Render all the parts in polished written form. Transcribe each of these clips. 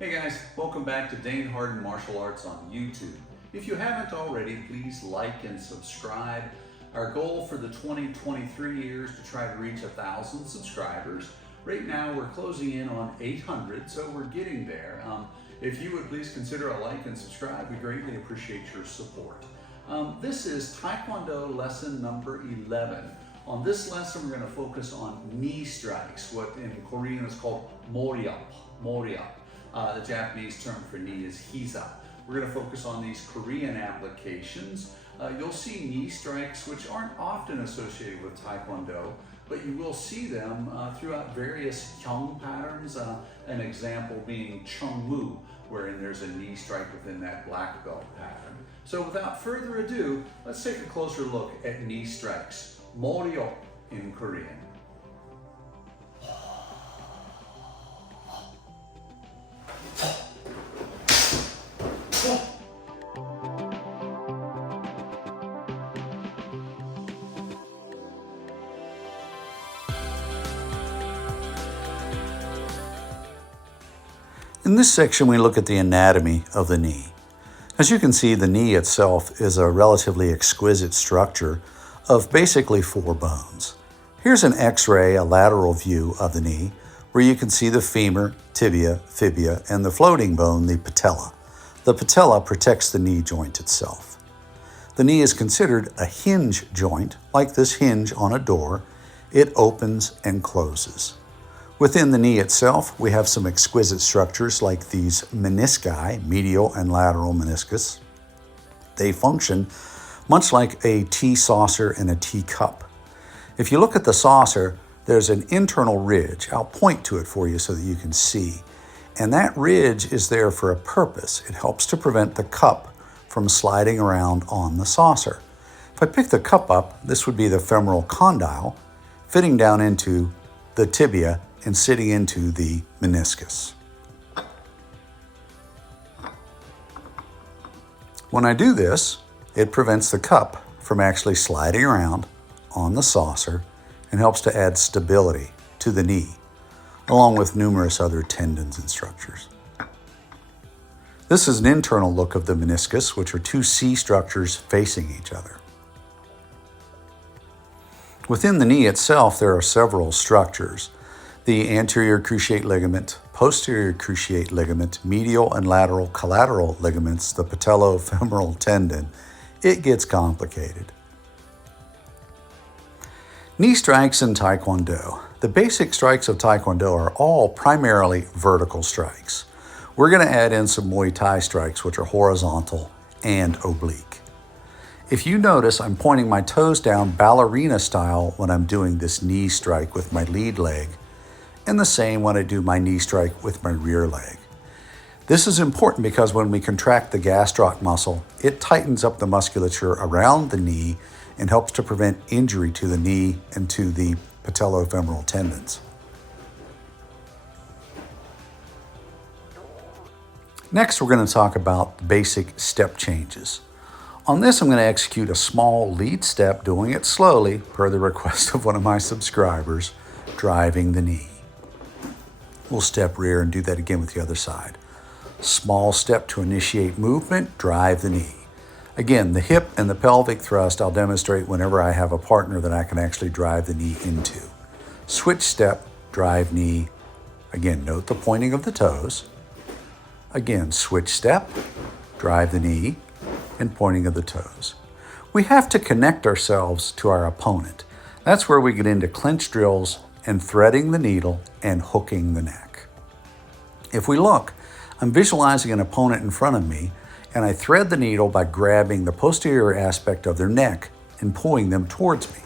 Hey guys, welcome back to Dane Harden Martial Arts on YouTube. If you haven't already, please like and subscribe. Our goal for the 2023 year is to try to reach 1,000 subscribers. Right now we're closing in on 800, so we're getting there. If you would please consider a like and subscribe, we greatly appreciate your support. This is Taekwondo lesson number 11. On this lesson, we're going to focus on knee strikes, what in Korean is called moriap. The Japanese term for knee is hiza. We're going to focus on these Korean applications. You'll see knee strikes which aren't often associated with Taekwondo, but you will see them throughout various hyung patterns, an example being chungmu, wherein there's a knee strike within that black belt pattern. So without further ado, let's take a closer look at knee strikes. Moryo in Korean. In this section, we look at the anatomy of the knee. As you can see, the knee itself is a relatively exquisite structure of basically 4 bones. Here's an X-ray, a lateral view of the knee, where you can see the femur, tibia, fibula, and the floating bone, the patella. The patella protects the knee joint itself. The knee is considered a hinge joint, like this hinge on a door. It opens and closes. Within the knee itself, we have some exquisite structures like these menisci, medial and lateral meniscus. They function much like a tea saucer and a teacup. If you look at the saucer, there's an internal ridge. I'll point to it for you so that you can see. And that ridge is there for a purpose. It helps to prevent the cup from sliding around on the saucer. If I pick the cup up, this would be the femoral condyle, fitting down into the tibia and sitting into the meniscus. When I do this, it prevents the cup from actually sliding around on the saucer and helps to add stability to the knee, along with numerous other tendons and structures. This is an internal look of the meniscus, which are 2 C structures facing each other. Within the knee itself, there are several structures. The anterior cruciate ligament, posterior cruciate ligament, medial and lateral collateral ligaments, the patellofemoral tendon. It gets complicated. Knee strikes in Taekwondo. The basic strikes of Taekwondo are all primarily vertical strikes. We're going to add in some Muay Thai strikes, which are horizontal and oblique. If you notice, I'm pointing my toes down ballerina style when I'm doing this knee strike with my lead leg, and the same when I do my knee strike with my rear leg. This is important because when we contract the gastroc muscle, it tightens up the musculature around the knee and helps to prevent injury to the knee and to the patellofemoral tendons. Next, we're going to talk about basic step changes. On this, I'm going to execute a small lead step, doing it slowly, per the request of one of my subscribers, driving the knee. We'll step rear and do that again with the other side. Small step to initiate movement, drive the knee. Again, the hip and the pelvic thrust I'll demonstrate whenever I have a partner that I can actually drive the knee into. Switch step, drive knee. Again, note the pointing of the toes. Again, switch step, drive the knee, and pointing of the toes. We have to connect ourselves to our opponent. That's where we get into clinch drills and threading the needle and hooking the neck. If we look, I'm visualizing an opponent in front of me, and I thread the needle by grabbing the posterior aspect of their neck and pulling them towards me.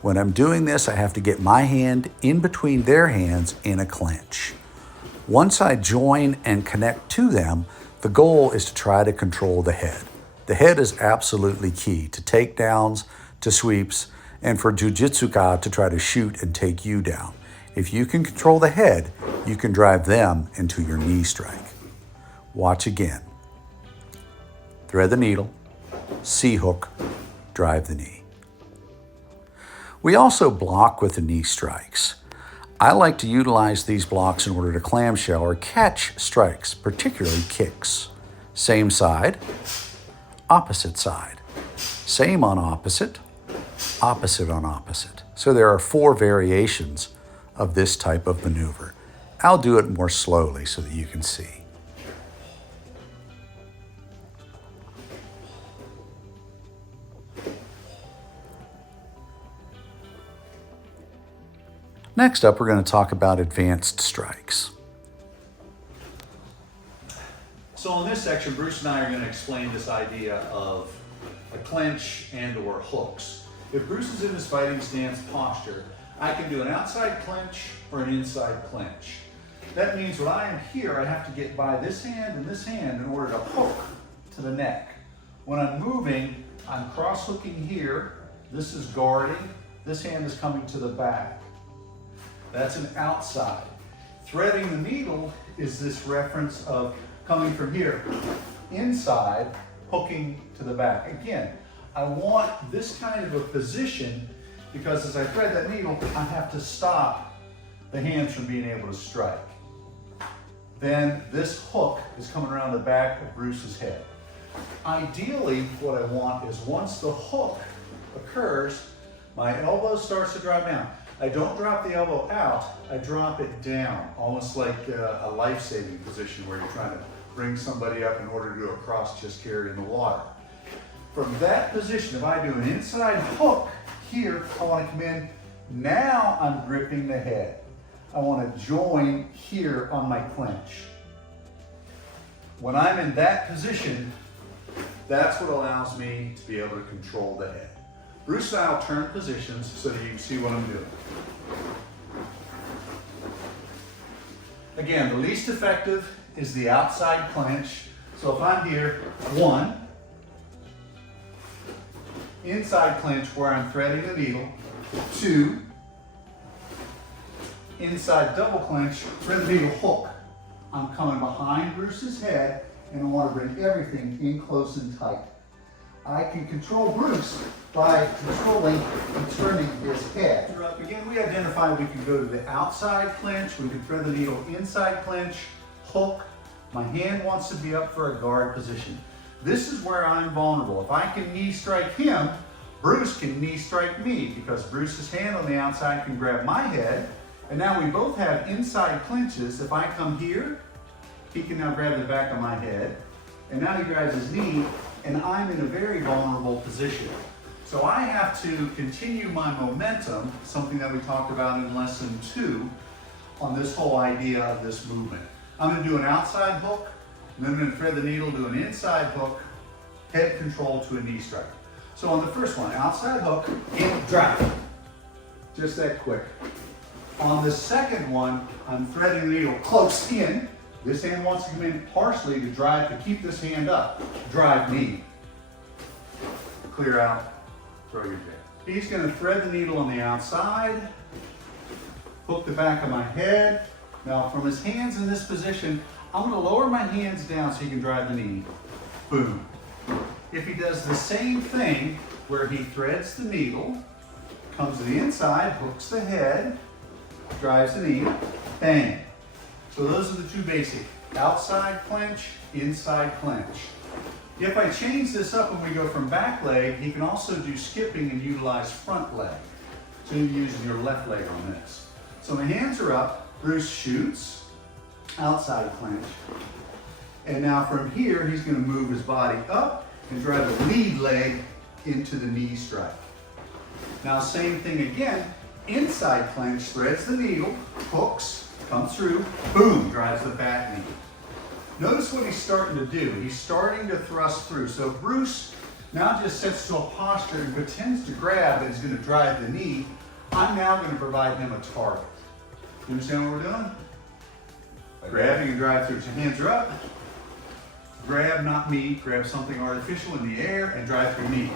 When I'm doing this, I have to get my hand in between their hands in a clench. Once I join and connect to them, the goal is to try to control the head. The head is absolutely key to takedowns, to sweeps, and for jujitsuka to try to shoot and take you down. If you can control the head, you can drive them into your knee strike. Watch again. Thread the needle, C-hook, drive the knee. We also block with the knee strikes. I like to utilize these blocks in order to clamshell or catch strikes, particularly kicks. Same side, opposite side. Same on opposite, opposite on opposite. So there are 4 variations of this type of maneuver. I'll do it more slowly so that you can see. Next up, we're going to talk about advanced strikes. So in this section, Bruce and I are going to explain this idea of a clench and or hooks. If Bruce is in his fighting stance posture, I can do an outside clench or an inside clench. That means when I am here, I have to get by this hand and this hand in order to hook to the neck. When I'm moving, I'm cross-hooking here. This is guarding. This hand is coming to the back. That's an outside. Threading the needle is this reference of coming from here, inside, hooking to the back. Again, I want this kind of a position because as I thread that needle, I have to stop the hands from being able to strike. Then this hook is coming around the back of Bruce's head. Ideally, what I want is once the hook occurs, my elbow starts to drop down. I don't drop the elbow out, I drop it down, almost like a life-saving position where you're trying to bring somebody up in order to do a cross chest carry in the water. From that position, if I do an inside hook here, I want to come in, now I'm gripping the head. I want to join here on my clench. When I'm in that position, that's what allows me to be able to control the head. Bruce and I will turn positions so that you can see what I'm doing. Again, the least effective is the outside clench. So if I'm here, 1, inside clench where I'm threading the needle, 2, inside double clench, thread the needle, hook. I'm coming behind Bruce's head and I want to bring everything in close and tight. I can control Bruce by controlling and turning his head. Again, we identified we can go to the outside clench, we can thread the needle inside clench, hook. My hand wants to be up for a guard position. This is where I'm vulnerable. If I can knee strike him, Bruce can knee strike me because Bruce's hand on the outside can grab my head. And now we both have inside clenches. If I come here, he can now grab the back of my head. And now he grabs his knee, and I'm in a very vulnerable position. So I have to continue my momentum, something that we talked about in lesson 2, on this whole idea of this movement. I'm going to do an outside hook, and then I'm going to thread the needle, do an inside hook, head control to a knee strike. So on the first one, outside hook, and drive. Just that quick. On the second one, I'm threading the needle close in. This hand wants to come in partially to drive, to keep this hand up. Drive knee. Clear out, throw your jab. He's going to thread the needle on the outside, hook the back of my head. Now from his hands in this position, I'm going to lower my hands down so he can drive the knee. Boom. If he does the same thing where he threads the needle, comes to the inside, hooks the head, drives the knee, bang. So those are the 2 basic, outside clench, inside clench. If I change this up and we go from back leg, he can also do skipping and utilize front leg. So you're using your left leg on this. So my hands are up, Bruce shoots, outside clench. And now from here, he's going to move his body up and drive the lead leg into the knee strike. Now same thing again, inside clench, threads the needle, hooks, comes through, boom, drives the back knee. Notice what he's starting to do. He's starting to thrust through. So Bruce now just sits to a posture and pretends to grab and is going to drive the knee. I'm now going to provide him a target. You understand what we're doing? Grabbing and drive through. So hands are up. Grab, not me, grab something artificial in the air and drive through knee.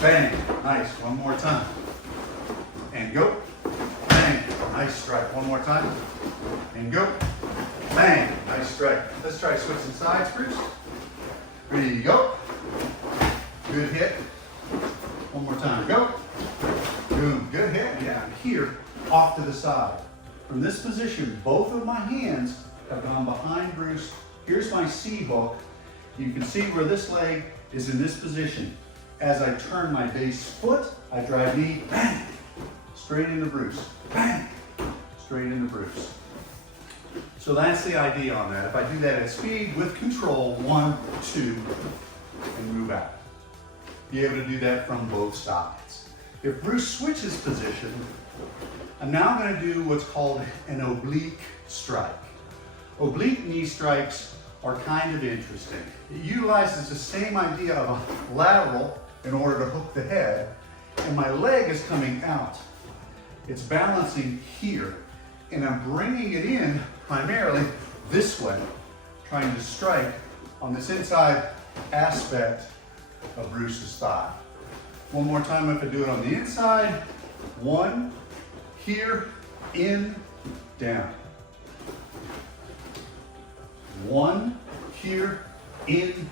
Bang, nice, one more time. And go, bang, nice strike. One more time, and go, bang, nice strike. Let's try switching sides, Bruce. Ready to go. Good hit. One more time, go. Boom, good hit. Yeah, here, off to the side. From this position, both of my hands have gone behind Bruce. Here's my C hook. You can see where this leg is in this position. As I turn my base foot, I drive knee, bang, straight into Bruce, bang, straight into Bruce. So that's the idea on that. If I do that at speed with control, 1, 2, and move out. Be able to do that from both sides. If Bruce switches position, I'm now going to do what's called an oblique strike. Oblique knee strikes are kind of interesting. It utilizes the same idea of a lateral in order to hook the head, and my leg is coming out. It's balancing here, and I'm bringing it in primarily this way, trying to strike on this inside aspect of Bruce's thigh. One more time if I do it on the inside. 1, here, in, down. 1, here, in,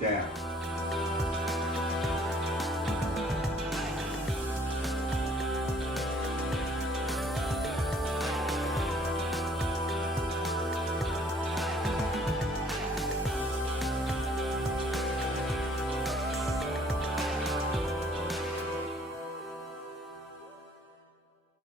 down.